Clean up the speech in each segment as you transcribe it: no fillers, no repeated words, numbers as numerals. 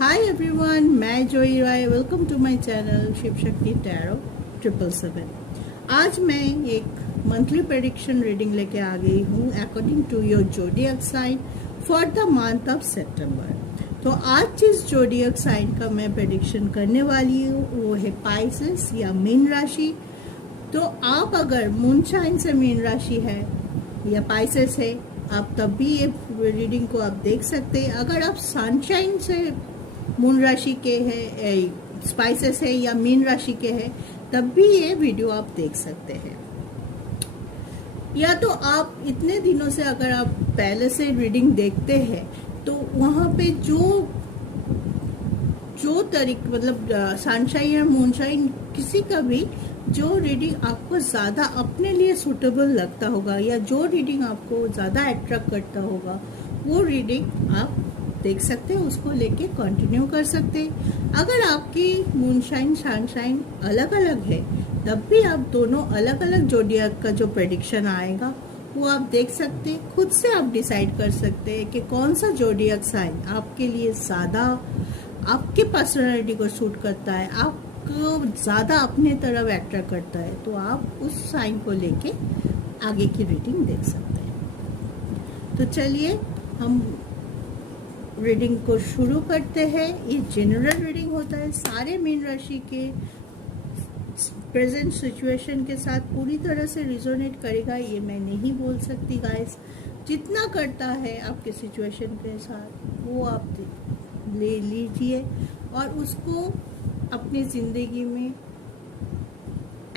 हाय everyone, मैं Joyee Rai. Welcome to my channel Shiv Shakti tarot 777। आज मैं एक मंथली प्रेडिक्शन रीडिंग लेके आ गई हूँ according to your zodiac sign for the month of September. तो आज जिस जोडियक साइन का मैं प्रेडिक्शन करने वाली हूँ वो है पाइसेस या मीन राशि। तो आप अगर मून साइन से मीन राशि है या पाइसेस है, आप तब भी ये रीडिंग को आप देख सकते हैं। अगर आप सनशाइन से मून राशि के हैं, स्पाइसेस है या मीन राशि के हैं, तब भी ये वीडियो आप देख सकते हैं। या तो आप इतने दिनों से अगर आप पहले से रीडिंग देखते हैं तो वहाँ पे जो तरीक मतलब सनशाइन या मूनशाइन किसी का भी जो रीडिंग आपको ज़्यादा अपने लिए सूटेबल लगता होगा या जो रीडिंग आपको ज़्यादा अट्रैक्ट करता होगा वो रीडिंग आप देख सकते हैं, उसको लेके कंटिन्यू कर सकते हैं। अगर आपकी मूनशाइन सनशाइन अलग अलग है तब भी आप दोनों अलग अलग जोडियक का जो प्रेडिक्शन आएगा वो आप देख सकते हैं। खुद से आप डिसाइड कर सकते हैं कि कौन सा जोडियक साइन आपके लिए ज़्यादा आपके पर्सनालिटी को सूट करता है, आपको ज़्यादा अपने तरफ अट्रैक्ट करता है, तो आप उस साइन को लेके आगे की रीडिंग देख सकते हैं। तो चलिए हम रीडिंग को शुरू करते हैं। ये जनरल रीडिंग होता है, सारे मीन राशि के प्रेजेंट सिचुएशन के साथ पूरी तरह से रिजोनेट करेगा ये मैं नहीं बोल सकती गाइस। जितना करता है आपके सिचुएशन के साथ वो आप ले लीजिए और उसको अपनी ज़िंदगी में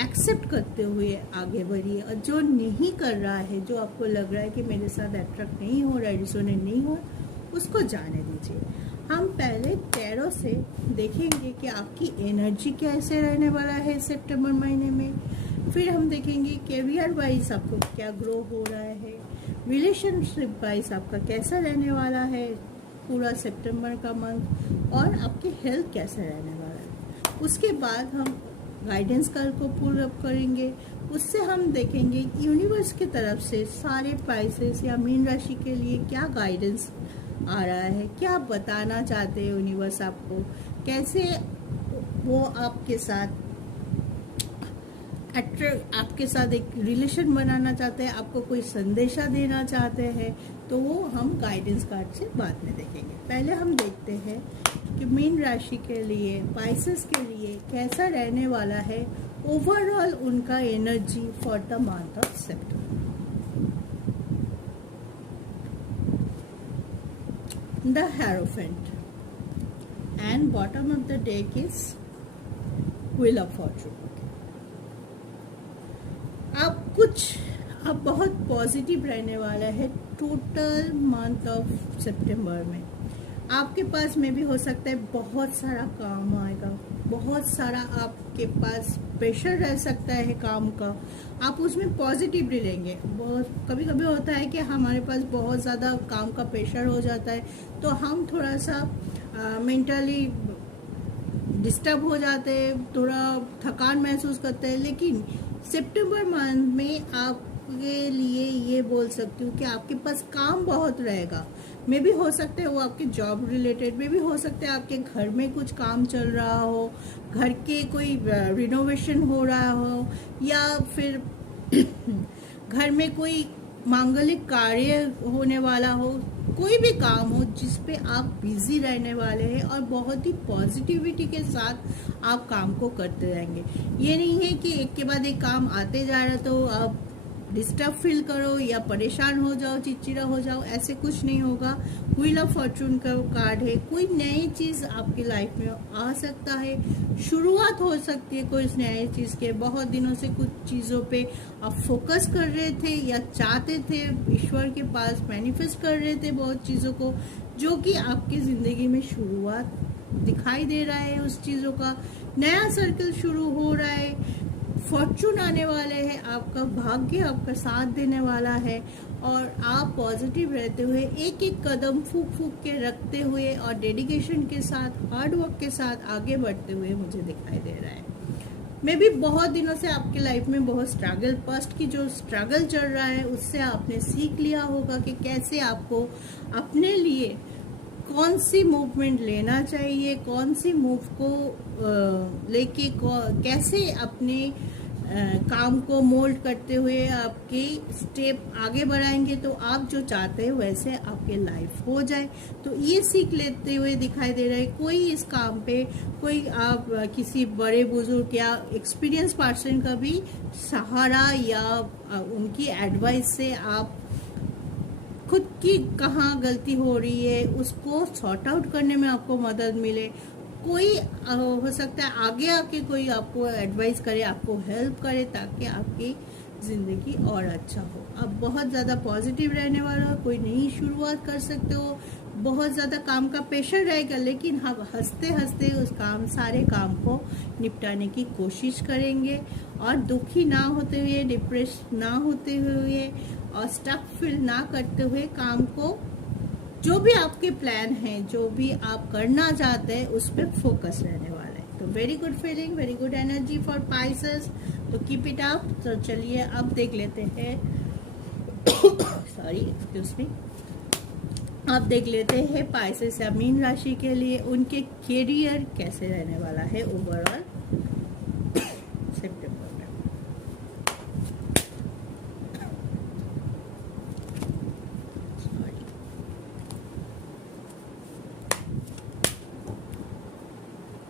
एक्सेप्ट करते हुए आगे बढ़िए। और जो नहीं कर रहा है, जो आपको लग रहा है कि मेरे साथ अट्रैक्ट नहीं हो रहा है, रिजोनेट नहीं हो, उसको जाने दीजिए। हम पहले टैरो से देखेंगे कि आपकी एनर्जी कैसे रहने वाला है सितंबर महीने में। फिर हम देखेंगे कैरियर वाइज आपको क्या ग्रो हो रहा है, रिलेशनशिप वाइज आपका कैसा रहने वाला है पूरा सितंबर का मंथ, और आपकी हेल्थ कैसे रहने वाला है। उसके बाद हम गाइडेंस कल को पुल अप करेंगे। उससे हम देखेंगे यूनिवर्स की तरफ से सारे पाइसेस या मीन राशि के लिए क्या गाइडेंस आ रहा है, क्या बताना चाहते हैं यूनिवर्स आपको, कैसे वो आपके साथ एक रिलेशन बनाना चाहते हैं, आपको कोई संदेशा देना चाहते हैं। तो वो हम गाइडेंस कार्ड से बाद में देखेंगे। पहले हम देखते हैं कि मीन राशि के लिए, पाइसेस के लिए कैसा रहने वाला है ओवरऑल उनका energy for the month of September. The Hierophant and bottom of the deck is Wheel of Fortune. अब बहुत पॉजिटिव रहने वाला है टोटल मंथ ऑफ सितंबर में। आपके पास में भी हो सकता है बहुत सारा काम आएगा, बहुत सारा आपके पास प्रेशर रह सकता है काम का, आप उसमें पॉजिटिवली लेंगे। बहुत कभी कभी होता है कि हमारे पास बहुत ज़्यादा काम का प्रेशर हो जाता है तो हम थोड़ा सा मेंटली डिस्टर्ब हो जाते हैं, थोड़ा थकान महसूस करते हैं। लेकिन सितंबर मंथ में आपके लिए ये बोल सकती हूँ कि आपके पास काम बहुत रहेगा। मे भी हो सकता है वो आपके जॉब रिलेटेड, में भी हो सकता है आपके घर में कुछ काम चल रहा हो, घर के कोई रिनोवेशन हो रहा हो, या फिर घर में कोई मांगलिक कार्य होने वाला हो, कोई भी काम हो जिस पे आप बिजी रहने वाले हैं और बहुत ही पॉजिटिविटी के साथ आप काम को करते रहेंगे। ये नहीं है कि एक के बाद एक काम आते जा रहा तो आप डिस्टर्ब फील करो या परेशान हो जाओ, चिड़चिड़ा हो जाओ, ऐसे कुछ नहीं होगा। व्हील ऑफ फॉर्चून का कार्ड है, कोई नई चीज़ आपकी लाइफ में आ सकता है, शुरुआत हो सकती है कोई नई चीज़ के। बहुत दिनों से कुछ चीज़ों पे आप फोकस कर रहे थे या चाहते थे, ईश्वर के पास मैनिफेस्ट कर रहे थे बहुत चीज़ों को, जो कि आपकी ज़िंदगी में शुरुआत दिखाई दे रहा है। उस चीज़ों का नया सर्कल शुरू हो रहा है, फॉर्चून आने वाले हैं, आपका भाग्य आपका साथ देने वाला है और आप पॉजिटिव रहते हुए एक एक कदम फूक फूक के रखते हुए और डेडिकेशन के साथ, हार्ड वर्क के साथ आगे बढ़ते हुए मुझे दिखाई दे रहा है। मैं भी बहुत दिनों से आपके लाइफ में बहुत स्ट्रगल, पास्ट की जो स्ट्रगल चल रहा है उससे आपने सीख लिया होगा कि कैसे आपको अपने लिए कौन सी मूवमेंट लेना चाहिए, कौन सी मूव को लेके कैसे अपने काम को मोल्ड करते हुए आपकी स्टेप आगे बढ़ाएंगे तो आप जो चाहते हैं वैसे आपके लाइफ हो जाए। तो ये सीख लेते हुए दिखाई दे रहा है। कोई इस काम पे कोई आप किसी बड़े बुजुर्ग या एक्सपीरियंस पर्सन का भी सहारा या उनकी एडवाइस से आप खुद की कहाँ गलती हो रही है उसको सॉर्ट आउट करने में आपको मदद मिले। कोई हो सकता है आगे आके कोई आपको एडवाइस करे, आपको हेल्प करे ताकि आपकी ज़िंदगी और अच्छा हो। अब बहुत ज़्यादा पॉजिटिव रहने वाला हो, कोई नई शुरुआत कर सकते हो। बहुत ज़्यादा काम का प्रेशर रहेगा लेकिन हम हंसते हंसते उस सारे काम को निपटाने की कोशिश करेंगे और दुखी ना होते हुए, डिप्रेस ना होते हुए और स्टक फील ना करते हुए काम को, जो भी आपके प्लान हैं, जो भी आप करना चाहते हैं उस पर फोकस रहने वाला है। तो very good feeling, very good energy for Pisces. तो कीप इट अप। तो चलिए अब देख लेते हैं सॉरी एक्सक्यूज मी, अब देख लेते हैं पाइसेस या मीन राशि के लिए उनके कैरियर कैसे रहने वाला है ओवरऑल सितंबर में।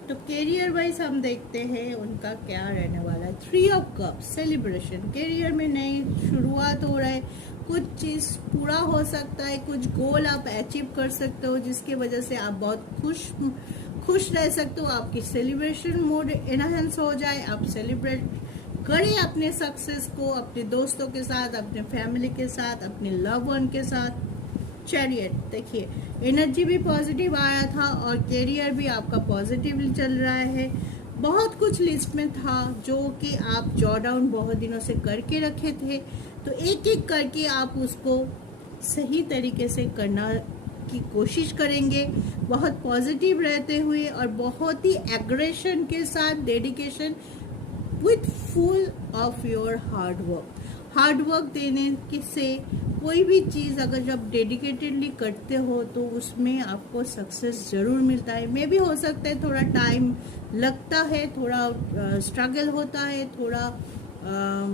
तो कैरियर वाइज हम देखते हैं उनका क्या रहने वाला है। 3 ऑफ कप्स, सेलिब्रेशन। कैरियर में नई शुरुआत हो रहा है, कुछ चीज़ पूरा हो सकता है, कुछ गोल आप अचीव कर सकते हो जिसकी वजह से आप बहुत खुश रह सकते हो। आपकी सेलिब्रेशन मोड एनहांस हो जाए, आप सेलिब्रेट करें अपने सक्सेस को अपने दोस्तों के साथ, अपने फैमिली के साथ, अपने लव वन के साथ। चैरियट देखिए, एनर्जी भी पॉजिटिव आया था और कैरियर भी आपका पॉजिटिवली चल रहा है। बहुत कुछ लिस्ट में था जो कि आप जॉ डाउन बहुत दिनों से करके रखे थे, तो एक एक करके आप उसको सही तरीके से करना की कोशिश करेंगे, बहुत पॉजिटिव रहते हुए और बहुत ही एग्रेशन के साथ, dedication with full of your hard work देने से कोई भी चीज़ अगर जब डेडिकेटेडली करते हो तो उसमें आपको सक्सेस ज़रूर मिलता है। मे भी हो सकता है थोड़ा टाइम लगता है, थोड़ा स्ट्रगल होता है, थोड़ा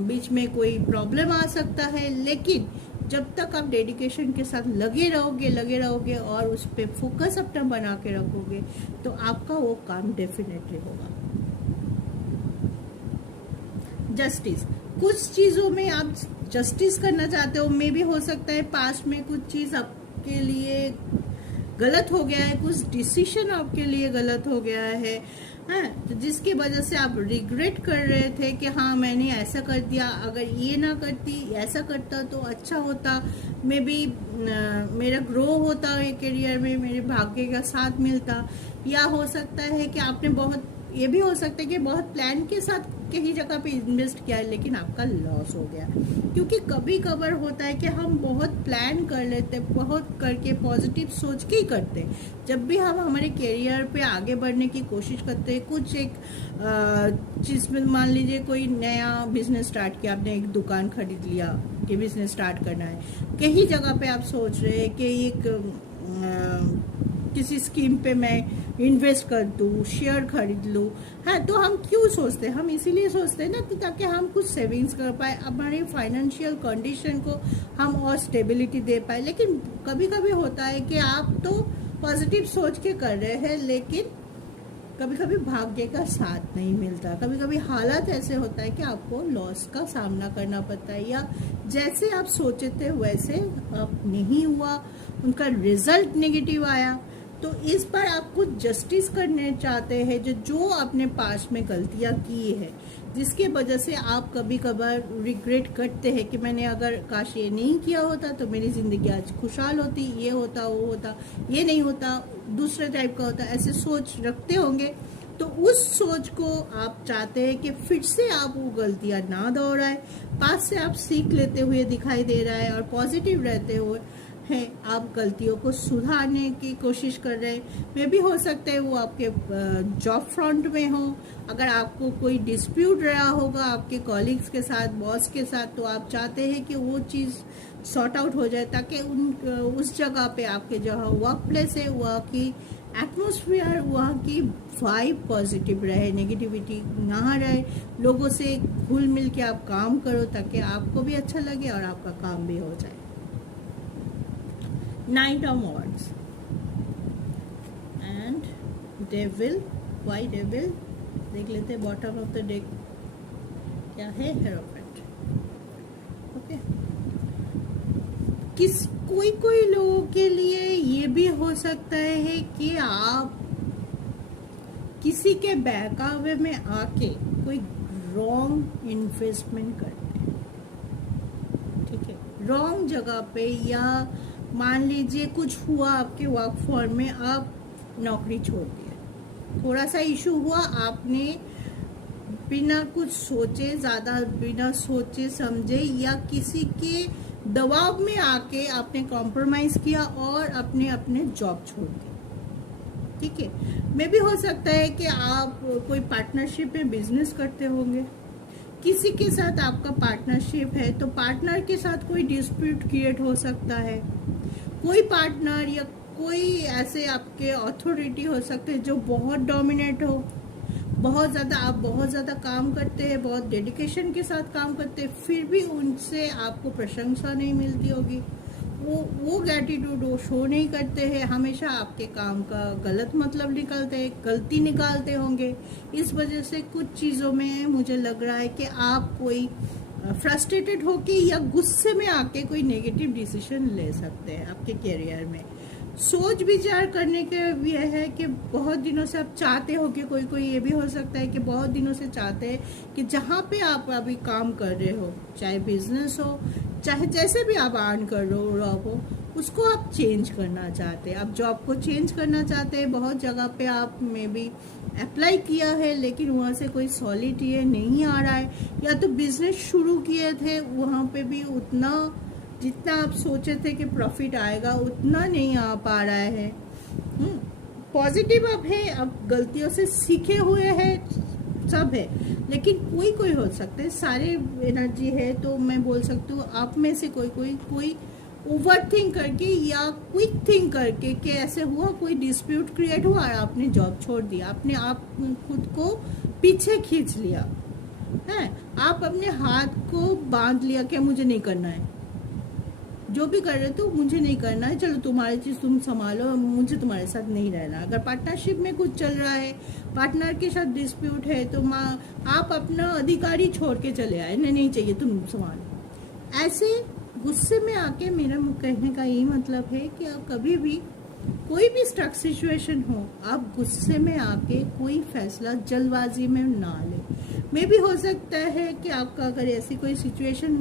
बीच में कोई प्रॉब्लम आ सकता है, लेकिन जब तक आप डेडिकेशन के साथ लगे रहोगे और उस पर फोकस अपना बना के रखोगे तो आपका वो काम डेफिनेटली होगा। जस्टिस, कुछ चीज़ों में आप जस्टिस करना चाहते हो। मे भी हो सकता है पास्ट में कुछ चीज़ आपके लिए गलत हो गया है, कुछ डिसीजन आपके लिए गलत हो गया है, हाँ, तो जिसकी वजह से आप रिग्रेट कर रहे थे कि हाँ मैंने ऐसा कर दिया, अगर ये ना करती, ऐसा करता तो अच्छा होता, मे बी मेरा ग्रो होता है करियर में, मेरे भाग्य का साथ मिलता। या हो सकता है कि आपने बहुत, ये भी हो सकता है कि बहुत प्लान के साथ कहीं जगह पे इन्वेस्ट किया है लेकिन आपका लॉस हो गया। क्योंकि कभी कभार होता है कि हम बहुत प्लान कर लेते हैं, बहुत करके पॉजिटिव सोच के ही करते हैं। जब भी हम हमारे करियर पे आगे बढ़ने की कोशिश करते हैं, कुछ एक चीज़ में मान लीजिए कोई नया बिजनेस स्टार्ट किया, आपने एक दुकान खरीद लिया कि बिजनेस स्टार्ट करना है, कहीं जगह पे आप सोच रहे हैं कि एक किसी स्कीम पे मैं इन्वेस्ट कर दूँ, शेयर खरीद लूँ, हाँ, तो हम क्यों सोचते हैं? हम इसीलिए सोचते हैं ना कि ताकि हम कुछ सेविंग्स कर पाए, हमारी फाइनेंशियल कंडीशन को हम और स्टेबिलिटी दे पाए। लेकिन कभी कभी होता है कि आप तो पॉजिटिव सोच के कर रहे हैं लेकिन कभी कभी भाग्य का साथ नहीं मिलता, कभी कभी हालात ऐसे होता है कि आपको लॉस का सामना करना पड़ता है, या जैसे आप सोचे थे वैसे अब नहीं हुआ, उनका रिजल्ट नेगेटिव आया। तो इस पर आप कुछ जस्टिस करने चाहते हैं जो आपने पास्ट में गलतियां की है, जिसके वजह से आप कभी कभार रिग्रेट करते हैं कि मैंने अगर काश ये नहीं किया होता तो मेरी ज़िंदगी आज खुशहाल होती, ये होता, वो होता, ये नहीं होता, दूसरे टाइप का होता, ऐसे सोच रखते होंगे। तो उस सोच को आप चाहते हैं कि फिर से आप वो गलतियां ना दोहराए, पास से आप सीख लेते हुए दिखाई दे रहा है और पॉजिटिव रहते हुए है, आप गलतियों को सुधारने की कोशिश कर रहे हैं। मे भी हो सकता है वो आपके जॉब फ्रंट में हो। अगर आपको कोई डिस्प्यूट रहा होगा आपके कॉलीग्स के साथ, बॉस के साथ, तो आप चाहते हैं कि वो चीज़ सॉर्ट आउट हो जाए ताकि उस जगह पे आपके जहाँ वर्क प्लेस है वहाँ की एटमॉस्फेयर, वहाँ की वाइब पॉजिटिव रहे, नेगेटिविटी ना रहे। लोगों से घुल मिल के आप काम करो ताकि आपको भी अच्छा लगे और आपका काम भी हो जाए। Knight of Wands and Devil. Why Devil? देख लेते हैं बॉटम ऑफ द डेक क्या है। हेरोफेंट। ओके, कोई लोगों के लिए ये भी हो सकता है कि आप किसी के बहकावे में आके कोई रॉन्ग इन्वेस्टमेंट करते हैं, ठीक है, रॉन्ग जगह पे, या मान लीजिए कुछ हुआ आपके वर्क फॉर्म में, आप नौकरी छोड़ दिया, थोड़ा सा इशू हुआ, आपने बिना कुछ सोचे, ज़्यादा बिना सोचे समझे या किसी के दबाव में आके आपने कॉम्प्रोमाइज़ किया और अपने जॉब छोड़ दी, ठीक है। मे भी हो सकता है कि आप कोई पार्टनरशिप में बिजनेस करते होंगे, किसी के साथ आपका पार्टनरशिप है, तो पार्टनर के साथ कोई डिस्प्यूट क्रिएट हो सकता है। कोई पार्टनर या कोई ऐसे आपके अथॉरिटी हो सकते हैं जो बहुत डोमिनेट हो, आप बहुत ज़्यादा काम करते हैं, बहुत डेडिकेशन के साथ काम करते हैं, फिर भी उनसे आपको प्रशंसा नहीं मिलती होगी, वो ग्रैटिट्यूड वो शो नहीं करते हैं, हमेशा आपके काम का गलत मतलब निकालते हैं, गलती निकालते होंगे। इस वजह से कुछ चीज़ों में मुझे लग रहा है कि आप कोई फ्रस्ट्रेटेड होके या गुस्से में आके कोई नेगेटिव डिसीजन ले सकते हैं आपके करियर में। सोच विचार करने के यह है कि बहुत दिनों से आप चाहते हो कि कोई ये भी हो सकता है कि बहुत दिनों से चाहते हैं कि जहाँ पे आप अभी काम कर रहे हो, चाहे बिजनेस हो, चाहे जैसे भी आप अर्न कर रहे हो, उसको आप चेंज करना चाहते हैं, आप जॉब को चेंज करना चाहते हैं। बहुत जगह पे आप मे बी अप्लाई किया है लेकिन वहाँ से कोई सॉलिड ये नहीं आ रहा है, या तो बिजनेस शुरू किए थे वहाँ पे भी उतना जितना आप सोचे थे कि प्रॉफिट आएगा उतना नहीं आ पा रहा है। पॉजिटिव अब है, अब गलतियों से सीखे हुए हैं, सब है, लेकिन कोई हो सकते हैं, सारे एनर्जी है, तो मैं बोल सकती हूँ आप में से कोई ओवर थिंक करके या क्विक थिंक करके कि ऐसे हुआ, कोई डिस्प्यूट क्रिएट हुआ और आपने जॉब छोड़ दिया, आपने आप खुद को पीछे खींच लिया है, आप अपने हाथ को बांध लिया कि मुझे नहीं करना है, जो भी कर रहे तो मुझे नहीं करना है, चलो तुम्हारी चीज़ तुम संभालो, मुझे तुम्हारे साथ नहीं रहना। अगर पार्टनरशिप में कुछ चल रहा है, पार्टनर के साथ डिस्प्यूट है, तो आप अपना अधिकारी छोड़ के चले आए, नहीं चाहिए तुम संभालो। ऐसे गुस्से में आके मेरा कहने का यही मतलब है कि आप कभी भी कोई भी स्ट्रक सिचुएशन हो, आप गुस्से में आके कोई फैसला जल्दबाजी में ना लें। मे भी हो सकता है कि आपका अगर ऐसी कोई सिचुएशन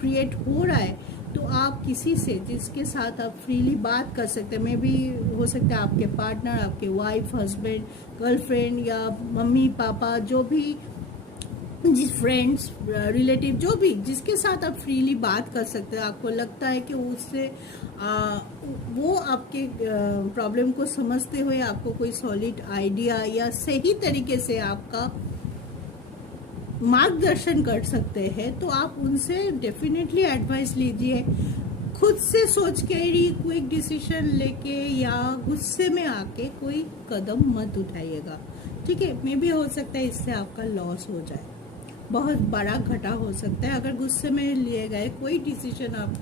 क्रिएट हो रहा है तो आप किसी से जिसके साथ आप फ्रीली बात कर सकते हैं, मे भी हो सकता है आपके पार्टनर, आपके वाइफ, हस्बैंड, गर्लफ्रेंड या मम्मी पापा, जो भी जिस फ्रेंड्स, रिलेटिव, जो भी जिसके साथ आप फ्रीली बात कर सकते हैं, आपको लगता है कि उससे वो आपके प्रॉब्लम को समझते हुए आपको कोई सॉलिड आइडिया या सही तरीके से आपका मार्गदर्शन कर सकते हैं, तो आप उनसे डेफिनेटली एडवाइस लीजिए। खुद से सोच के ही क्विक डिसीजन लेके या गुस्से में आके कोई कदम मत उठाइएगा, ठीक है। मे भी हो सकता है इससे आपका लॉस हो जाए, बहुत बड़ा घाटा हो सकता है। अगर गुस्से में लिए गए कोई डिसीजन आप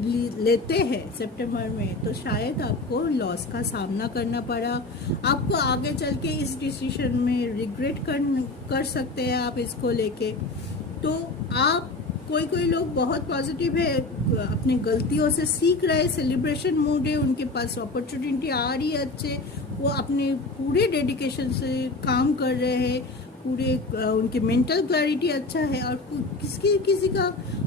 लेते हैं सितंबर में, तो शायद आपको लॉस का सामना करना पड़ा, आपको आगे चल के इस डिसीजन में रिग्रेट कर सकते हैं आप इसको लेके। तो आप कोई लोग बहुत पॉजिटिव है, अपने गलतियों से सीख रहे, सेलिब्रेशन मूड है, उनके पास अपॉर्चुनिटी आ रही है अच्छे, वो अपने पूरे डेडिकेशन से काम कर रहे हैं, पूरे उनके मेंटल क्लैरिटी अच्छा है। और किसी का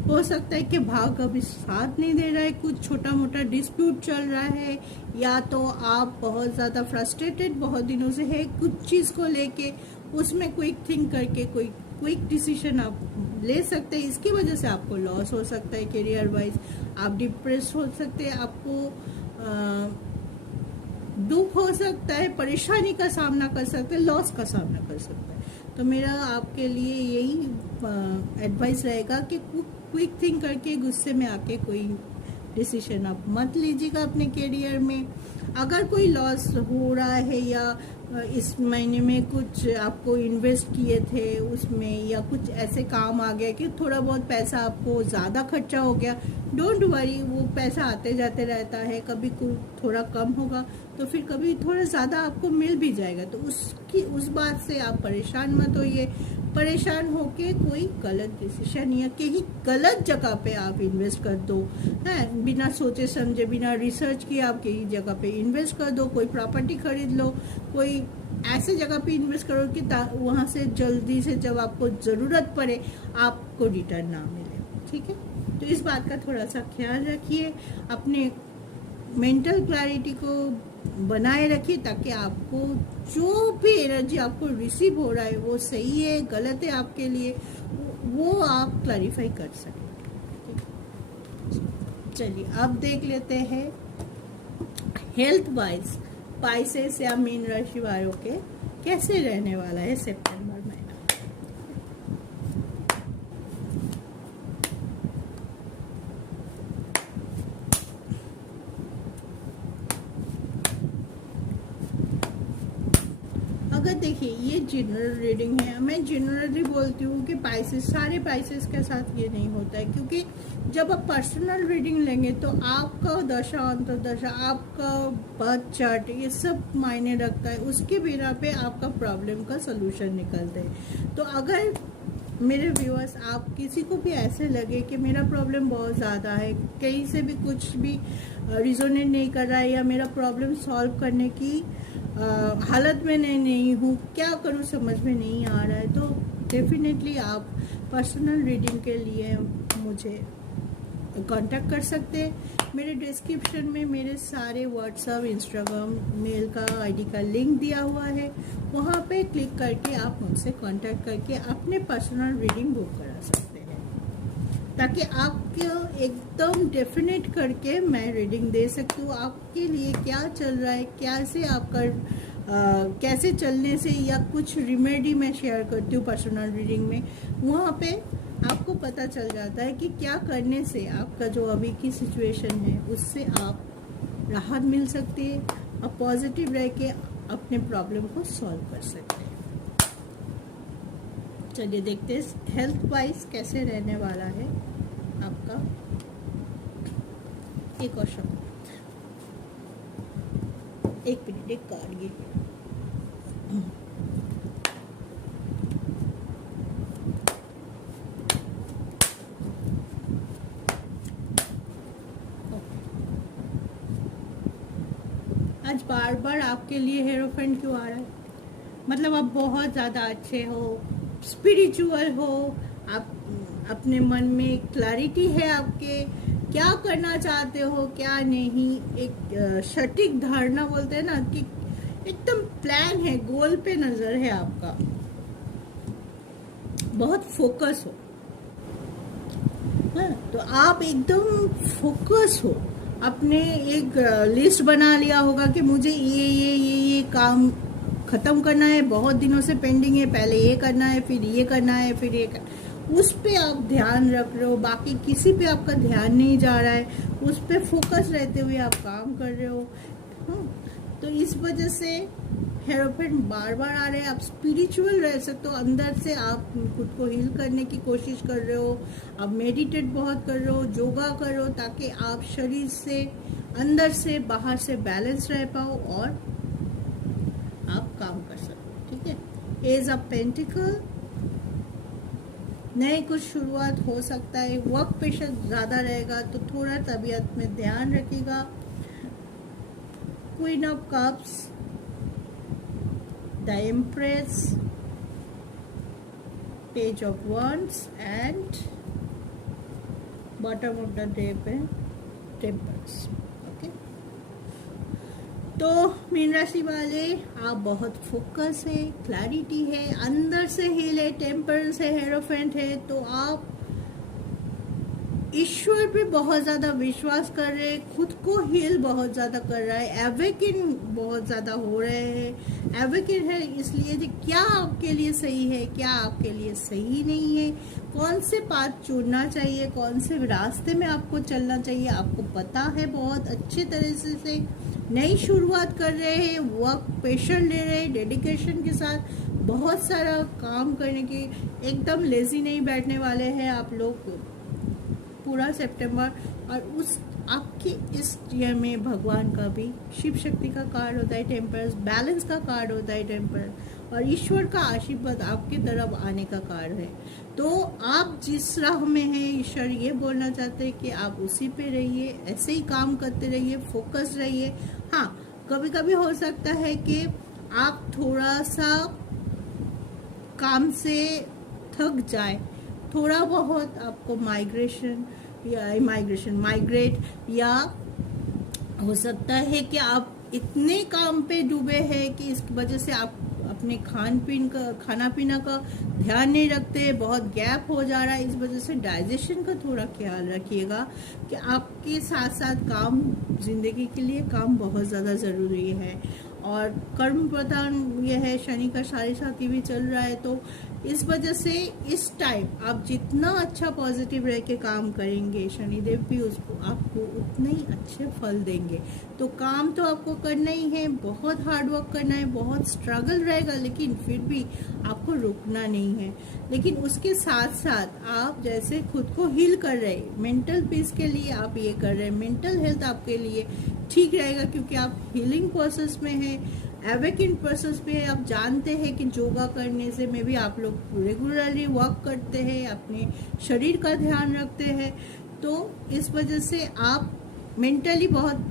हो सकता है कि भाग अभी साथ नहीं दे रहा है, कुछ छोटा मोटा डिस्प्यूट चल रहा है, या तो आप बहुत ज़्यादा फ्रस्ट्रेटेड बहुत दिनों से है कुछ चीज़ को लेके, उसमें क्विक थिंक करके कोई क्विक डिसीजन आप ले सकते हैं, इसकी वजह से आपको लॉस हो सकता है करियर वाइज, आप डिप्रेस हो सकते हैं, आपको दुख हो सकता है, परेशानी का सामना कर सकते हैं, लॉस का सामना कर सकते हैं। तो मेरा आपके लिए यही एडवाइस रहेगा कि क्विक थिंक करके गुस्से में आके कोई डिसीजन आप मत लीजिएगा अपने करियर में। अगर कोई लॉस हो रहा है या इस महीने में कुछ आपको इन्वेस्ट किए थे उसमें, या कुछ ऐसे काम आ गया कि थोड़ा बहुत पैसा आपको ज़्यादा खर्चा हो गया, डोंट वरी, वो पैसा आते जाते रहता है, कभी थोड़ा कम होगा तो फिर कभी थोड़ा ज़्यादा आपको मिल भी जाएगा। तो उस बात से आप परेशान मत होइए। परेशान होके कोई गलत डिसीजन या कहीं गलत जगह पे आप इन्वेस्ट कर दो, हैं, बिना सोचे समझे, बिना रिसर्च किए आप कहीं जगह पे इन्वेस्ट कर दो, कोई प्रॉपर्टी खरीद लो, कोई ऐसे जगह पे इन्वेस्ट करो कि वहाँ से जल्दी से जब आपको ज़रूरत पड़े आपको रिटर्न ना मिले, ठीक है। तो इस बात का थोड़ा सा ख्याल रखिए, अपने मेंटल क्लैरिटी को बनाए रखिए, ताकि आपको जो भी एनर्जी आपको रिसीव हो रहा है वो सही है गलत है आपके लिए, वो आप क्लैरिफाई कर सकें। चलिए अब देख लेते हैं हेल्थ वाइज स्पाइसेस या मीन राशि वालों के कैसे रहने वाला है सितंबर महीना। अगर देखिए ये जनरल रीडिंग है, मैं जनरली बोलती हूँ कि पाइसेस, सारे पाइसेस के साथ ये नहीं होता है, क्योंकि जब आप पर्सनल रीडिंग लेंगे तो आपका दशा अंतर्दशा, आपका बर्थ चार्ट, ये सब मायने रखता है, उसके बिना पे आपका प्रॉब्लम का सलूशन निकलता है। तो अगर मेरे व्यूअर्स, आप किसी को भी ऐसे लगे कि मेरा प्रॉब्लम बहुत ज़्यादा है, कहीं से भी कुछ भी रिजोनेट नहीं कर रहा है, या मेरा प्रॉब्लम सॉल्व करने की हालत में नहीं हूँ, क्या करूँ समझ में नहीं आ रहा है, तो डेफिनेटली आप पर्सनल रीडिंग के लिए मुझे कांटेक्ट कर सकते हैं। मेरे डिस्क्रिप्शन में मेरे सारे व्हाट्सएप, इंस्टाग्राम, मेल का आईडी का लिंक दिया हुआ है, वहाँ पे क्लिक करके आप मुझसे कांटेक्ट करके अपने पर्सनल रीडिंग बुक करा सकते हैं, ताकि आपको एकदम डेफिनेट करके मैं रीडिंग दे सकती हूँ आपके लिए क्या चल रहा है, कैसे आपका कैसे चलने से, या कुछ रेमेडी मैं शेयर करती हूँ पर्सनल रीडिंग में, वहाँ पे आपको पता चल जाता है कि क्या करने से आपका जो अभी की सिचुएशन है उससे आप राहत मिल सकती है, आप पॉजिटिव रह के अपने प्रॉब्लम को सॉल्व कर सकते हैं। चलिए देखते हैं हेल्थ वाइज कैसे रहने वाला है आपका। एक और शब्द, एक मिनट, एक कार्ड ये आज बार बार आपके लिए हेरोफेंट क्यों आ रहा है? मतलब आप बहुत ज़्यादा अच्छे हो, स्पिरिचुअल हो, आप अपने मन में क्लैरिटी है, आपके क्या करना चाहते हो क्या नहीं, एक सटीक धारणा बोलते हैं ना, कि एकदम प्लान है, गोल पे नजर है आपका, बहुत फोकस हो, हाँ, तो आप एकदम फोकस हो, आपने एक लिस्ट बना लिया होगा कि मुझे ये काम खत्म करना है, बहुत दिनों से पेंडिंग है, पहले ये करना है, फिर ये करना है, फिर ये उस पे आप ध्यान रख रहे हो, बाकी किसी पे आपका ध्यान नहीं जा रहा है, उस पे फोकस रहते हुए आप काम कर रहे हो। तो इस वजह से हेरोफेंट बार बार आ रहे हैं। आप स्पिरिचुअल रह सकते हो, अंदर से आप खुद को हील करने की कोशिश कर रहे हो, आप मेडिटेट बहुत कर रहे हो, योगा कर रहे हो, ताकि आप शरीर से, अंदर से, बाहर से बैलेंस रह पाओ और आप काम कर सको, ठीक है। एज ऑफ पेंटिकल, नए कुछ शुरुआत हो सकता है, वर्क प्रेशर ज़्यादा रहेगा तो थोड़ा तबीयत में ध्यान रखिएगा। Queen of cups, the empress, page of wands and bottom of the deck पे टेम्पर्स, ओके। तो मीन राशि वाले, आप बहुत फोकस है, क्लैरिटी है, अंदर से हील है, टेम्परेंस है, हेरोफेंट है, तो आप ईश्वर पे बहुत ज़्यादा विश्वास कर रहे हैं, खुद को हील बहुत ज़्यादा कर रहा है, एवेकिन बहुत ज़्यादा हो रहे हैं। एवेकिन है इसलिए कि क्या आपके लिए सही है, क्या आपके लिए सही नहीं है, कौन से पाथ चुनना चाहिए, कौन से रास्ते में आपको चलना चाहिए, आपको पता है। बहुत अच्छे तरह से नई शुरुआत कर रहे हैं, वर्क प्रेशर ले रहे हैं, डेडिकेशन के साथ बहुत सारा काम करने की, एकदम लेजी नहीं बैठने वाले हैं आप लोग पूरा सितंबर। और उस आपके इस ईयर में भगवान का भी, शिव शक्ति का कार्ड होता है टेम्परस, बैलेंस का कार्ड होता है टेम्परस, और ईश्वर का आशीर्वाद आपके तरफ आने का कार्ड है। तो आप जिस राह में हैं, ईश्वर ये बोलना चाहते हैं कि आप उसी पे रहिए, ऐसे ही काम करते रहिए, फोकस रहिए। हाँ, कभी कभी हो सकता है कि आप थोड़ा सा काम से थक जाए, थोड़ा बहुत आपको माइग्रेट या हो सकता है कि आप इतने काम पे डूबे हैं कि इसकी वजह से आप अपने खाना पीना का ध्यान नहीं रखते, बहुत गैप हो जा रहा है। इस वजह से डाइजेशन का थोड़ा ख्याल रखिएगा कि आपके साथ साथ काम, जिंदगी के लिए काम बहुत ज़्यादा ज़रूरी है। और कर्म प्रधान ये है, शनि का 7.5 भी चल रहा है, तो इस वजह से इस टाइम आप जितना अच्छा पॉजिटिव रह के काम करेंगे, शनिदेव भी उसको आपको उतने ही अच्छे फल देंगे। तो काम तो आपको करना ही है, बहुत हार्ड वर्क करना है, बहुत स्ट्रगल रहेगा, लेकिन फिर भी आपको रुकना नहीं है। लेकिन उसके साथ साथ आप जैसे खुद को हील कर रहे हैं, मेंटल पीस के लिए आप ये कर रहे हैं, मेंटल हेल्थ आपके लिए ठीक रहेगा, क्योंकि आप हीलिंग प्रोसेस में है, एवेकिन प्रोसेस पे आप जानते हैं कि योगा करने से में भी आप लोग रेगुलरली वर्क करते हैं, अपने शरीर का ध्यान रखते हैं। तो इस वजह से आप मेंटली बहुत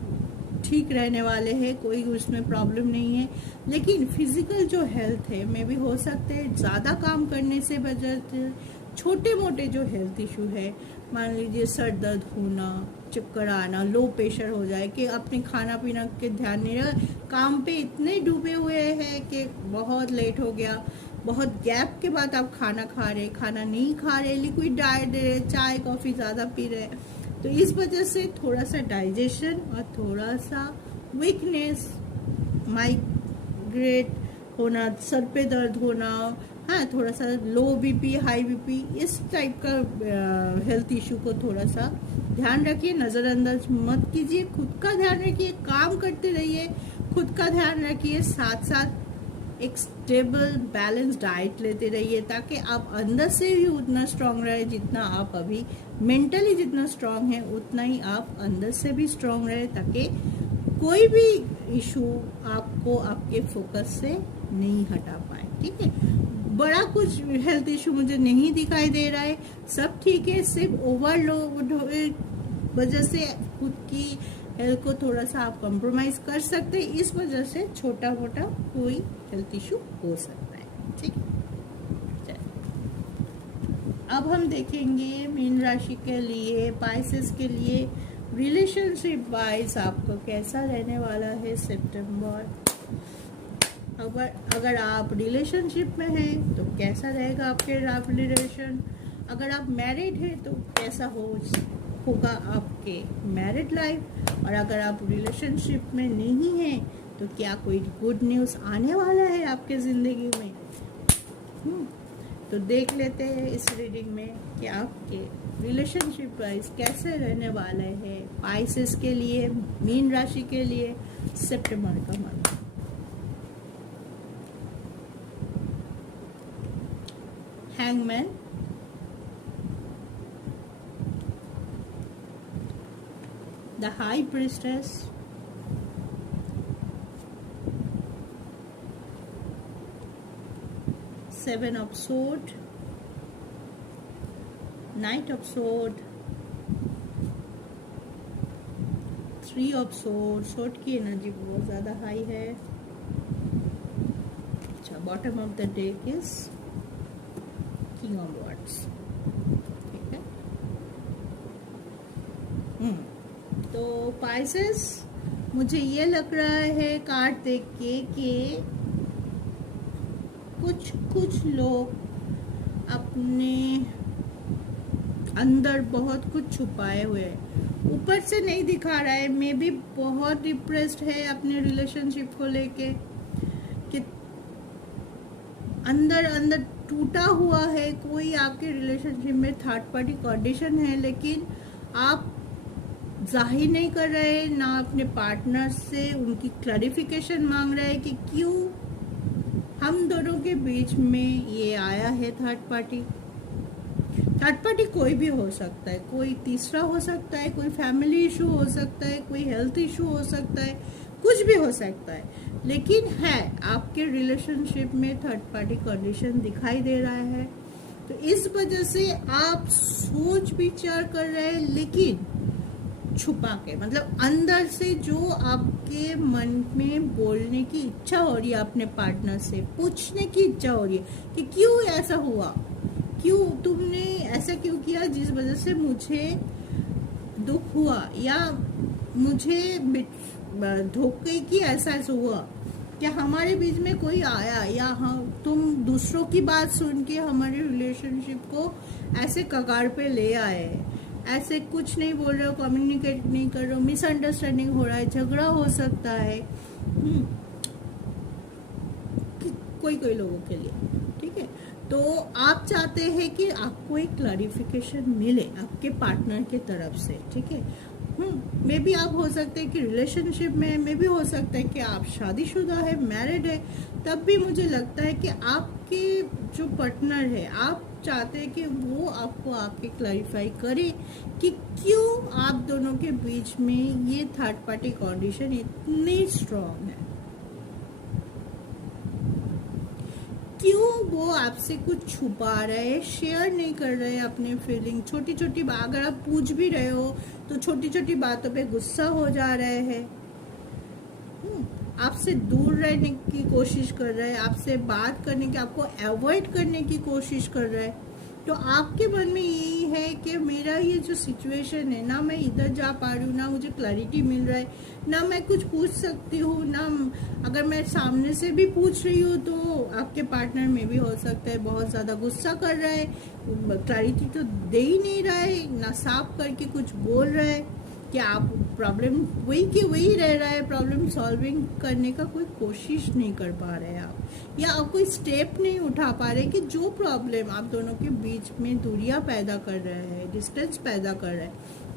ठीक रहने वाले हैं, कोई उसमें प्रॉब्लम नहीं है। लेकिन फिजिकल जो हेल्थ है में भी हो सकते हैं ज़्यादा काम करने से वजह छोटे मोटे जो हेल्थ इशू है, मान लीजिए सर दर्द होना, चक्कर आना, लो प्रेशर हो जाए, कि अपने खाना पीना के ध्यान नहीं रहा, काम पे इतने डूबे हुए हैं कि बहुत लेट हो गया, बहुत गैप के बाद आप खाना खा रहे, खाना नहीं खा रहे, लिक्विड डाइट दे रहे, चाय कॉफ़ी ज़्यादा पी रहे, तो इस वजह से थोड़ा सा डाइजेशन और थोड़ा सा वीकनेस, माइग्रेट होना, सर पे दर्द होना, हाँ, थोड़ा सा लो बीपी, हाई बीपी, इस टाइप का हेल्थ इशू को थोड़ा सा ध्यान रखिए, नज़रअंदाज मत कीजिए, खुद का ध्यान रखिए, काम करते रहिए, खुद का ध्यान रखिए, साथ साथ एक स्टेबल बैलेंस डाइट लेते रहिए, ताकि आप अंदर से भी उतना स्ट्रांग रहे जितना आप अभी मेंटली जितना स्ट्रांग है, उतना ही आप अंदर से भी स्ट्रांग रहे, ताकि कोई भी इशू आपको आपके फोकस से नहीं हटा पाए। ठीक है, बड़ा कुछ हेल्थ इशू मुझे नहीं दिखाई दे रहा है, सब ठीक है, सिर्फ ओवरलोड वजह से खुद की हेल्थ को थोड़ा सा आप कॉम्प्रोमाइज कर सकते हैं, इस वजह से छोटा मोटा कोई हेल्थ इशू हो सकता है। ठीक है, अब हम देखेंगे मीन राशि के लिए, पाइसेस के लिए रिलेशनशिप वाइज आपको कैसा रहने वाला है सितंबर। अगर आप रिलेशनशिप में हैं तो कैसा रहेगा आपके रिलेशन, अगर आप मैरिड हैं तो कैसा होगा आपके मैरिड लाइफ, और अगर आप रिलेशनशिप में नहीं हैं तो क्या कोई गुड न्यूज़ आने वाला है आपके ज़िंदगी में। तो देख लेते हैं इस रीडिंग में कि आपके रिलेशनशिप वाइज कैसे रहने वाले हैं पाइसेस के लिए, मीन राशि के लिए सितंबर का month. Hangman, the high priestess, seven of sword, knight of sword, three of sword, sword की एनर्जी बहुत ज़्यादा हाई है। अच्छा, bottom of the deck is king of swords. ठीक है, तो पाइसेस मुझे ये लग रहा है कार्ड देख के कि कुछ लोग अपने अंदर बहुत कुछ छुपाए हुए हैं, ऊपर से नहीं दिखा रहा है, मे बी बहुत डिप्रेस्ड है अपने रिलेशनशिप को लेके, कि अंदर अंदर टूटा हुआ है। कोई आपके रिलेशनशिप में थर्ड पार्टी कंडीशन है, लेकिन आप जाहिर नहीं कर रहे, ना अपने पार्टनर से उनकी क्लैरिफिकेशन मांग रहे हैं कि क्यों हम दोनों के बीच में ये आया है थर्ड पार्टी। थर्ड पार्टी कोई भी हो सकता है, कोई तीसरा हो सकता है, कोई फैमिली इशू हो सकता है, कोई हेल्थ इशू हो सकता है, कुछ भी हो सकता है, लेकिन है आपके रिलेशनशिप में थर्ड पार्टी कंडीशन दिखाई दे रहा है। तो इस वजह से आप सोच विचार कर रहे हैं, लेकिन छुपा के, मतलब अंदर से जो आपके मन में बोलने की इच्छा हो रही है, अपने पार्टनर से पूछने की इच्छा हो रही है कि क्यों ऐसा हुआ, क्यों तुमने ऐसा क्यों किया जिस वजह से मुझे दुख हुआ, या मुझे धोखे की एहसास हुआ कि हमारे बीच में कोई आया, या तुम दूसरों की बात सुन के हमारे रिलेशनशिप को ऐसे कगार पे ले आए, ऐसे कुछ नहीं बोल रहे हो, कम्युनिकेट नहीं कर रहे हो, मिसअंडरस्टैंडिंग हो रहा है, झगड़ा हो सकता है कोई लोगों के लिए, ठीक है। तो आप चाहते हैं कि आपको एक क्लैरिफिकेशन मिले आपके पार्टनर के तरफ से, ठीक है। मे बी आप हो सकते हैं कि रिलेशनशिप में, मे बी हो सकता है कि आप शादीशुदा है, मैरिड है, तब भी मुझे लगता है कि आपके जो पार्टनर है, आप चाहते हैं कि वो आपको आके क्लैरिफाई करे कि क्यों आप दोनों के बीच में ये थर्ड पार्टी कंडीशन इतनी स्ट्रांग है, क्यों वो आपसे कुछ छुपा रहे हैं, शेयर नहीं कर रहे हैं अपने फीलिंग। छोटी छोटी बात अगर आप पूछ भी रहे हो तो छोटी छोटी बातों पे गुस्सा हो जा रहे हैं, आपसे दूर रहने की कोशिश कर रहे हैं, आपसे बात करने की, आपको अवॉइड करने की कोशिश कर रहे हैं। तो आपके मन में यही है कि मेरा ये जो सिचुएशन है ना, मैं इधर जा पा रही हूँ, ना मुझे क्लैरिटी मिल रहा है, ना मैं कुछ पूछ सकती हूँ, ना अगर मैं सामने से भी पूछ रही हूँ तो आपके पार्टनर में भी हो सकता है बहुत ज़्यादा गुस्सा कर रहा है, क्लैरिटी तो दे ही नहीं रहा है, ना साफ करके कुछ बोल रहा है कि आप प्रॉब्लम वही के वही रह रहा है, प्रॉब्लम सॉल्विंग करने का कोई कोशिश नहीं कर पा रहे हैं आप, या आप कोई स्टेप नहीं उठा पा रहे कि जो प्रॉब्लम आप दोनों के बीच में दूरियां पैदा कर रहे हैं, डिस्टेंस पैदा कर रहे हैं,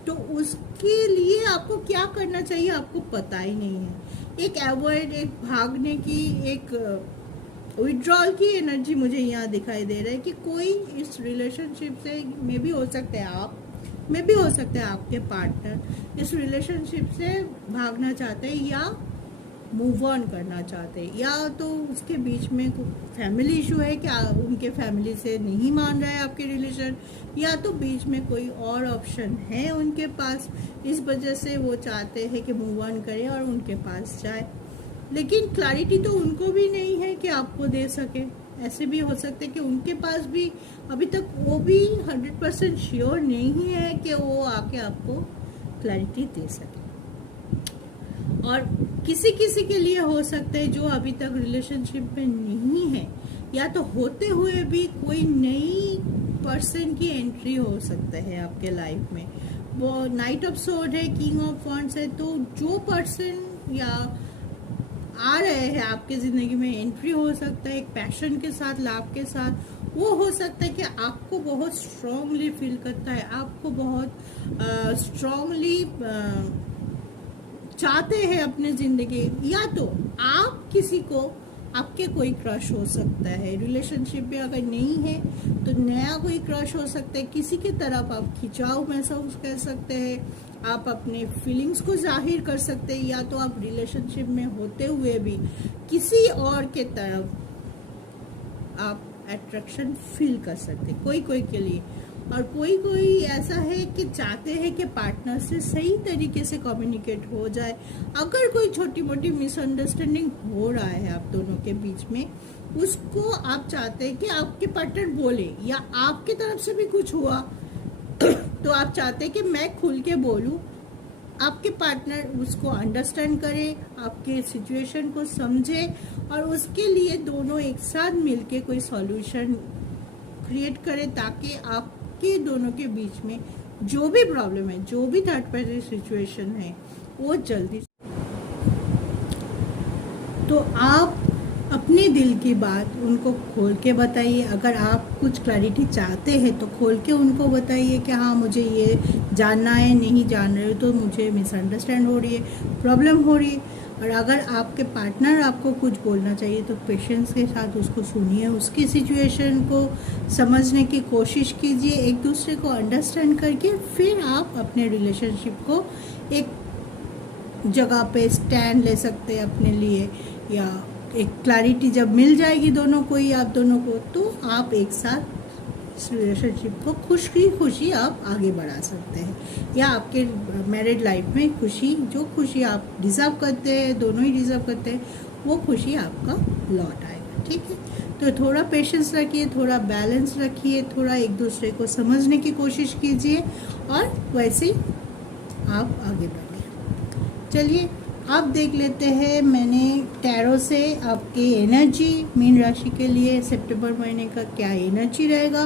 तो उसके लिए आपको क्या करना चाहिए आपको पता ही नहीं है। एक अवॉइड, एक भागने की, एक विड्रॉल की एनर्जी मुझे यहाँ दिखाई दे रहा है कि कोई इस रिलेशनशिप से, में भी हो सकते हैं आप, में भी हो सकता है आपके पार्टनर इस रिलेशनशिप से भागना चाहते हैं या मूव ऑन करना चाहते हैं, या तो उसके बीच में फैमिली इशू है कि उनके फैमिली से नहीं मान रहा है आपके रिलेशन, या तो बीच में कोई और ऑप्शन है उनके पास, इस वजह से वो चाहते हैं कि मूव ऑन करें और उनके पास जाए, लेकिन क्लैरिटी तो उनको भी नहीं है कि आपको दे सके। ऐसे भी हो सकते कि उनके पास भी अभी तक वो भी 100% श्योर नहीं है कि वो आके आपको क्लैरिटी दे सके। और किसी किसी के लिए हो सकता है जो अभी तक रिलेशनशिप में नहीं है, या तो होते हुए भी कोई नई पर्सन की एंट्री हो सकता है आपके लाइफ में। वो नाइट ऑफ सोर्ड है, किंग ऑफ वॉन्ड्स है, तो जो पर्सन या आ रहे हैं आपके ज़िंदगी में, एंट्री हो सकता है एक पैशन के साथ, लाभ के साथ, वो हो सकता है कि आपको बहुत स्ट्रांगली फील करता है, आपको बहुत स्ट्रांगली चाहते हैं अपने ज़िंदगी, या तो आप किसी को, आपके कोई क्रश हो सकता है रिलेशनशिप में, अगर नहीं है तो नया कोई क्रश हो सकता है, किसी की तरफ आप खिंचाव महसूस कर सकते हैं, आप अपने फीलिंग्स को जाहिर कर सकते हैं, या तो आप रिलेशनशिप में होते हुए भी किसी और के तरफ आप अट्रैक्शन फील कर सकते हैं कोई के लिए। और कोई ऐसा है कि चाहते हैं कि पार्टनर से सही तरीके से कम्युनिकेट हो जाए, अगर कोई छोटी मोटी मिसअंडरस्टैंडिंग हो रहा है आप दोनों के बीच में, उसको आप चाहते हैं कि आपके पार्टनर बोले, या आपकी तरफ से भी कुछ हुआ तो आप चाहते हैं कि मैं खुल के बोलूं आपके पार्टनर उसको अंडरस्टैंड करे, आपके सिचुएशन को समझे और उसके लिए दोनों एक साथ मिलके कोई सॉल्यूशन क्रिएट करे, ताकि आपके दोनों के बीच में जो भी प्रॉब्लम है, जो भी थर्ड पार्टी सिचुएशन है, वो जल्दी। तो आप अपने दिल की बात उनको खोल के बताइए। अगर आप कुछ क्लैरिटी चाहते हैं तो खोल के उनको बताइए कि हाँ मुझे ये जानना है, नहीं जान रहे हो तो मुझे मिसअंडरस्टैंड हो रही है, प्रॉब्लम हो रही है। और अगर आपके पार्टनर आपको कुछ बोलना चाहिए तो पेशेंस के साथ उसको सुनिए, उसकी सिचुएशन को समझने की कोशिश कीजिए, एक दूसरे को अंडरस्टैंड करके फिर आप अपने रिलेशनशिप को एक जगह पे स्टैंड ले सकते हैं अपने लिए, या एक क्लैरिटी जब मिल जाएगी दोनों को ही, आप दोनों को, तो आप एक साथ इस रिलेशनशिप को खुशी आप आगे बढ़ा सकते हैं, या आपके मैरिड लाइफ में जो खुशी आप डिज़र्व करते हैं, दोनों ही डिज़र्व करते हैं, वो खुशी आपका लौट आएगा। ठीक है, तो थोड़ा पेशेंस रखिए, थोड़ा बैलेंस रखिए, थोड़ा एक दूसरे को समझने की कोशिश कीजिए और वैसे ही आप आगे बढ़िए। चलिए आप देख लेते हैं, मैंने टैरो से आपकी एनर्जी मीन राशि के लिए सितंबर महीने का क्या एनर्जी रहेगा,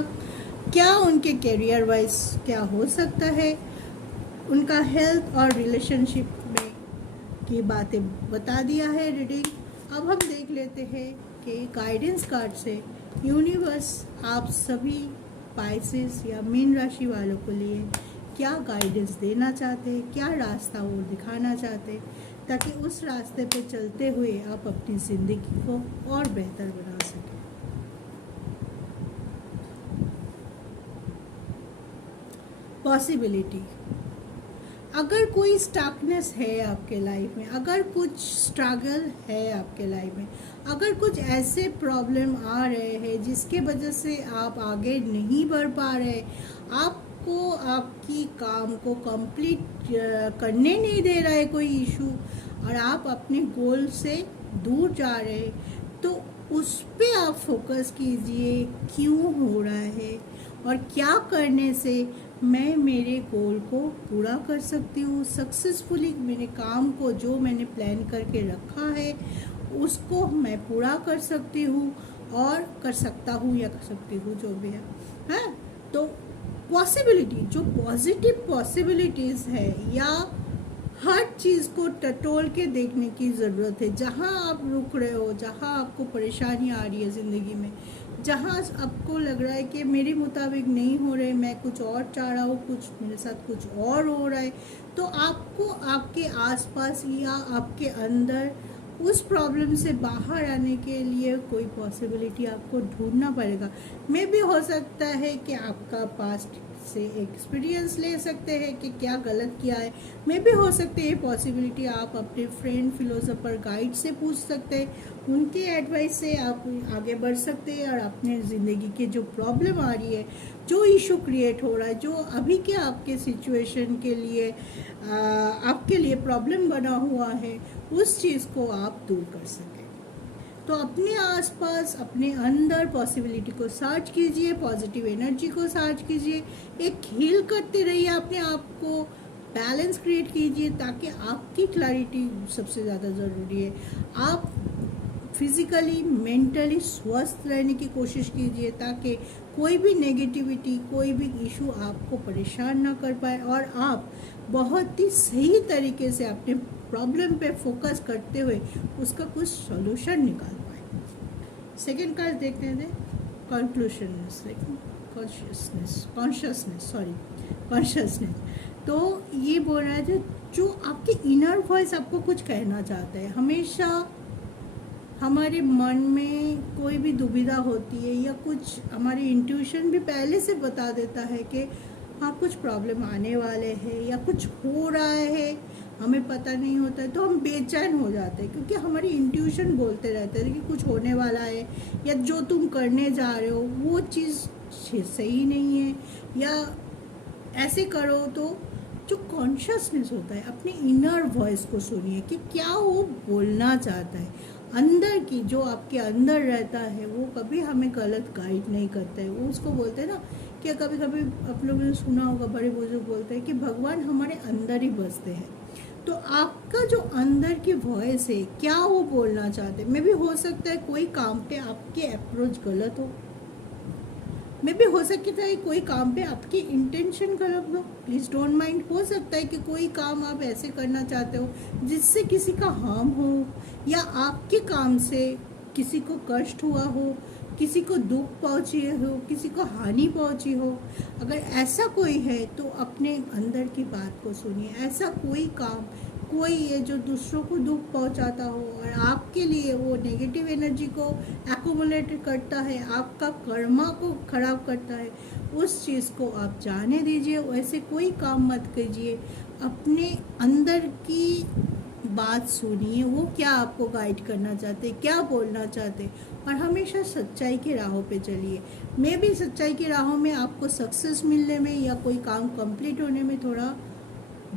क्या उनके करियर वाइज क्या हो सकता है, उनका हेल्थ और रिलेशनशिप में की बातें बता दिया है रीडिंग। अब हम देख लेते हैं कि गाइडेंस कार्ड से यूनिवर्स आप सभी पाइसेस या मीन राशि वालों के लिए क्या गाइडेंस देना चाहते हैं, क्या रास्ता वो दिखाना चाहते हैं, ताकि उस रास्ते पे चलते हुए आप अपनी ज़िंदगी को और बेहतर बना सकें। पॉसिबिलिटी, अगर कोई स्टकनेस है आपके लाइफ में, अगर कुछ स्ट्रगल है आपके लाइफ में, अगर कुछ ऐसे प्रॉब्लम आ रहे हैं जिसके वजह से आप आगे नहीं बढ़ पा रहे, आपको आपकी काम को कंप्लीट करने नहीं दे रहा है कोई इशू, और आप अपने गोल से दूर जा रहे हैं, तो उस पे आप फोकस कीजिए, क्यों हो रहा है और क्या करने से मैं मेरे गोल को पूरा कर सकती हूँ सक्सेसफुली, मेरे काम को जो मैंने प्लान करके रखा है उसको मैं पूरा कर सकती हूँ और कर सकता हूँ या कर सकती हूँ, जो भी है। हाँ, तो पॉसिबिलिटी, जो पॉजिटिव पॉसिबिलिटीज़ है, या हर चीज़ को टटोल के देखने की ज़रूरत है। जहाँ आप रुक रहे हो, जहाँ आपको परेशानी आ रही है ज़िंदगी में, जहाँ आपको लग रहा है कि मेरे मुताबिक नहीं हो रहे, मैं कुछ और चाह रहा हूँ, कुछ मेरे साथ कुछ और हो रहा है, तो आपको आपके आसपास या आपके अंदर उस प्रॉब्लम से बाहर आने के लिए कोई पॉसिबिलिटी आपको ढूंढना पड़ेगा। मे भी हो सकता है कि आपका पास्ट से एक्सपीरियंस ले सकते हैं कि क्या गलत किया है, मे भी हो सकते है पॉसिबिलिटी आप अपने फ्रेंड, फिलोसोफर, गाइड से पूछ सकते हैं, उनके एडवाइस से आप आगे बढ़ सकते हैं और अपने ज़िंदगी के जो प्रॉब्लम आ रही है, जो इशू क्रिएट हो रहा है, जो अभी के आपके सिचुएशन के लिए आपके लिए प्रॉब्लम बना हुआ है, उस चीज़ को आप दूर कर सकें। तो अपने आसपास, अपने अंदर पॉसिबिलिटी को सर्च कीजिए, पॉजिटिव एनर्जी को सर्च कीजिए, एक हील करते रहिए, अपने आप को बैलेंस क्रिएट कीजिए, ताकि आपकी क्लैरिटी सबसे ज़्यादा ज़रूरी है। आप फिज़िकली, मेंटली स्वस्थ रहने की कोशिश कीजिए, ताकि कोई भी नेगेटिविटी, कोई भी इशू आपको परेशान ना कर पाए और आप बहुत ही सही तरीके से अपने प्रॉब्लम पे फोकस करते हुए उसका कुछ सॉल्यूशन निकाल पाए। सेकंड कार्ड देखते हैं, कॉन्शियसनेस। तो ये बोल रहा है जो आपके इनर वॉइस आपको कुछ कहना चाहता है। हमेशा हमारे मन में कोई भी दुविधा होती है या कुछ, हमारी इंट्यूशन भी पहले से बता देता है कि हाँ कुछ प्रॉब्लम आने वाले हैं या कुछ हो रहा है, हमें पता नहीं होता है, तो हम बेचैन हो जाते हैं, क्योंकि हमारी इंट्यूशन बोलते रहते हैं कि कुछ होने वाला है, या जो तुम करने जा रहे हो वो चीज़ सही नहीं है, या ऐसे करो। तो जो कॉन्शियसनेस होता है, अपने इनर वॉइस को सुनिए कि क्या वो बोलना चाहता है। अंदर की, जो आपके अंदर रहता है, वो कभी हमें गलत गाइड नहीं करता है। वो उसको बोलते हैं ना कि कभी कभी आप लोगों ने सुना होगा, बड़े बुजुर्ग बोलते हैं कि भगवान हमारे अंदर ही बसते हैं। तो आपका जो अंदर की वॉइस है, क्या वो बोलना चाहते हैं। मे भी हो सकता है कोई काम पे आपके अप्रोच गलत हो, मे भी हो सकता है कोई काम पे आपकी इंटेंशन गलत हो, प्लीज़ डोंट माइंड। हो सकता है कि कोई काम आप ऐसे करना चाहते हो जिससे किसी का हार्म हो, या आपके काम से किसी को कष्ट हुआ हो, किसी को दुख पहुँची हो, किसी को हानि पहुँची हो। अगर ऐसा कोई है तो अपने अंदर की बात को सुनिए। ऐसा कोई काम, कोई है जो दूसरों को दुख पहुंचाता हो और आपके लिए वो नेगेटिव एनर्जी को एक्यूमुलेट करता है, आपका कर्मा को खराब करता है, उस चीज़ को आप जाने दीजिए। वैसे कोई काम मत कीजिए। अपने अंदर की बात सुनिए, वो क्या आपको गाइड करना चाहते, क्या बोलना चाहते, और हमेशा सच्चाई की राहों पे चलिए। मे भी सच्चाई की राहों में आपको सक्सेस मिलने में या कोई काम कंप्लीट होने में थोड़ा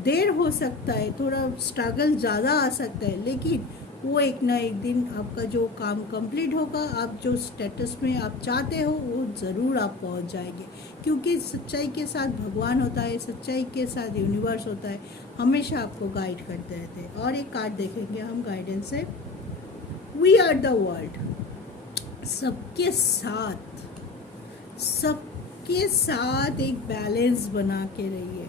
देर हो सकता है, थोड़ा स्ट्रगल ज़्यादा आ सकता है, लेकिन वो एक ना एक दिन आपका जो काम कंप्लीट होगा, आप जो स्टेटस में आप चाहते हो वो ज़रूर आप पहुंच जाएंगे। क्योंकि सच्चाई के साथ भगवान होता है, सच्चाई के साथ यूनिवर्स होता है, हमेशा आपको गाइड करते रहते हैं। और एक कार्ड देखेंगे हम गाइडेंस से, वी आर द वर्ल्ड। सबके साथ एक बैलेंस बना के रहिए।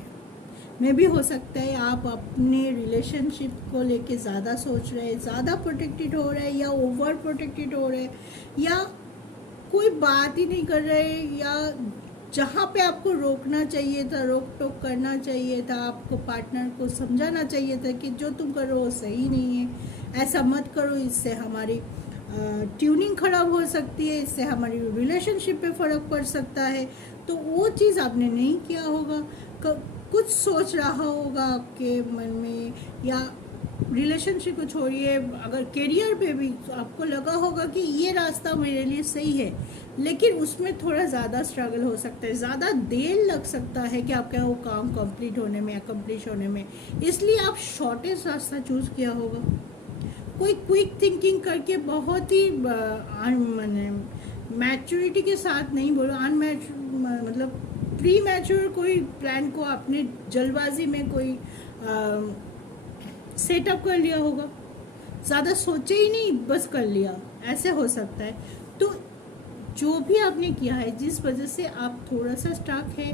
मे भी हो सकता है आप अपने रिलेशनशिप को लेके ज़्यादा सोच रहे हैं, ज़्यादा प्रोटेक्टेड हो रहे हैं, या ओवर प्रोटेक्टेड हो रहे हैं, या कोई बात ही नहीं कर रहे, या जहाँ पे आपको रोकना चाहिए था, रोक टोक करना चाहिए था, आपको पार्टनर को समझाना चाहिए था कि जो तुम कर रहे हो सही नहीं है, ऐसा मत करो, इससे हमारी ट्यूनिंग खराब हो सकती है, इससे हमारी रिलेशनशिप पे फ़र्क पड़ सकता है। तो वो चीज़ आपने नहीं किया होगा, कुछ सोच रहा होगा आपके मन में, या रिलेशनशिप को छोड़िए, अगर करियर पे भी आपको लगा होगा कि ये रास्ता मेरे लिए सही है, लेकिन उसमें थोड़ा ज़्यादा स्ट्रगल हो सकता है, ज़्यादा देर लग सकता है कि आपका वो काम कंप्लीट होने में, अकम्प्लिश होने में, इसलिए आप शॉर्टेस्ट रास्ता चूज़ किया होगा। कोई क्विक थिंकिंग करके बहुत ही मैच्योरिटी के साथ नहीं बोलो, मतलब प्री मैच्योर कोई प्लान को आपने जल्दबाजी में कोई सेटअप कर लिया होगा, ज़्यादा सोचे ही नहीं, बस कर लिया, ऐसे हो सकता है। तो जो भी आपने किया है, जिस वजह से आप थोड़ा सा स्टक है,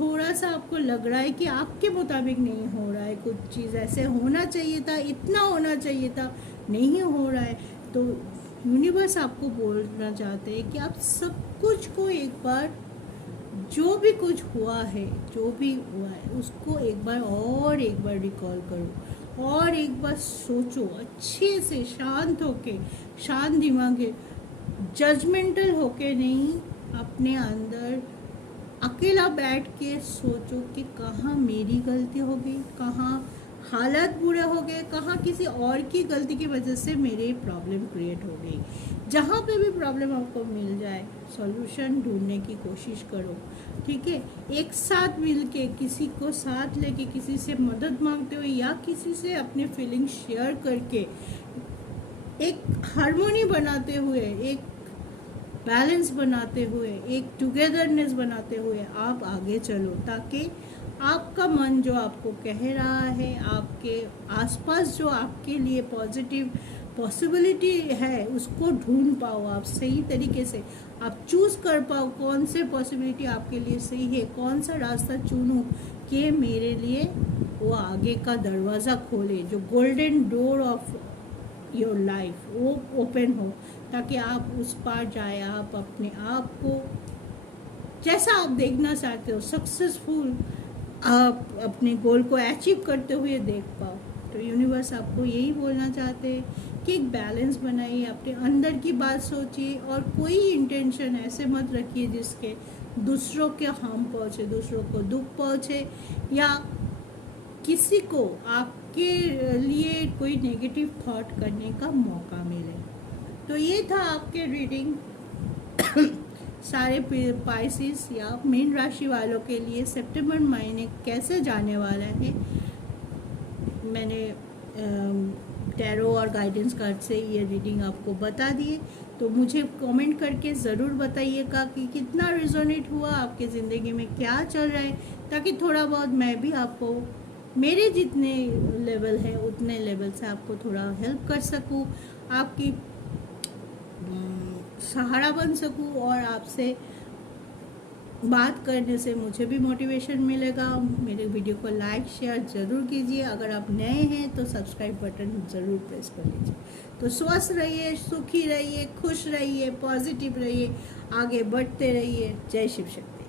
थोड़ा सा आपको लग रहा है कि आपके मुताबिक नहीं हो रहा है, कुछ चीज़ ऐसे होना चाहिए था, इतना होना चाहिए था, नहीं हो रहा है, तो यूनिवर्स आपको बोलना चाहते हैं कि आप सब कुछ को एक बार, जो भी कुछ हुआ है, जो भी हुआ है, उसको एक बार रिकॉल करो, और एक बार सोचो अच्छे से, शांत होके, शांत दिमाग है, जजमेंटल होके नहीं, अपने अंदर अकेला बैठ के सोचो कि कहाँ मेरी गलती हो गई, कहाँ हालात बुरे हो गए, कहाँ किसी और की गलती की वजह से मेरे प्रॉब्लम क्रिएट हो गई। जहाँ पे भी प्रॉब्लम आपको मिल जाए, सॉल्यूशन ढूंढने की कोशिश करो, ठीक है। एक साथ मिल के, किसी को साथ लेके, किसी से मदद मांगते हुए, या किसी से अपने फीलिंग्स शेयर करके, एक हार्मोनी बनाते हुए, एक बैलेंस बनाते हुए, एक टुगेदरनेस बनाते हुए आप आगे चलो, ताकि आपका मन जो आपको कह रहा है, आपके आसपास जो आपके लिए पॉजिटिव पॉसिबिलिटी है, उसको ढूंढ पाओ आप सही तरीके से, आप चूज़ कर पाओ कौन से पॉसिबिलिटी आपके लिए सही है, कौन सा रास्ता चुनूं कि मेरे लिए वो आगे का दरवाज़ा खोले, जो golden door of your life वो ओपन हो, ताकि आप उस पार जाए, आप अपने आप को जैसा आप देखना चाहते हो, सक्सेसफुल आप अपने गोल को अचीव करते हुए देख पाओ। तो यूनिवर्स आपको यही बोलना चाहते हैं कि एक बैलेंस बनाइए, अपने अंदर की बात सोचिए, और कोई इंटेंशन ऐसे मत रखिए जिसके दूसरों के हार्म पहुँचे, दूसरों को दुख पहुँचे, या किसी को आपके लिए कोई नेगेटिव थॉट करने का मौका मिले। तो ये था आपके रीडिंग सारे पाइसिस या मीन राशि वालों के लिए सितंबर महीने कैसे जाने वाला है। मैंने टैरो और गाइडेंस कार्ड से ये रीडिंग आपको बता दिए, तो मुझे कमेंट करके ज़रूर बताइएगा कि कितना रिजोनेट हुआ, आपके ज़िंदगी में क्या चल रहा है, ताकि थोड़ा बहुत मैं भी आपको मेरे जितने लेवल है उतने लेवल से आपको थोड़ा हेल्प कर सकूं, आपकी सहारा बन सकूं, और आपसे बात करने से मुझे भी मोटिवेशन मिलेगा। मेरे वीडियो को लाइक शेयर ज़रूर कीजिए। अगर आप नए हैं तो सब्सक्राइब बटन ज़रूर प्रेस कर लीजिए। तो स्वस्थ रहिए, सुखी रहिए, खुश रहिए, पॉजिटिव रहिए, आगे बढ़ते रहिए। जय शिव शक्ति।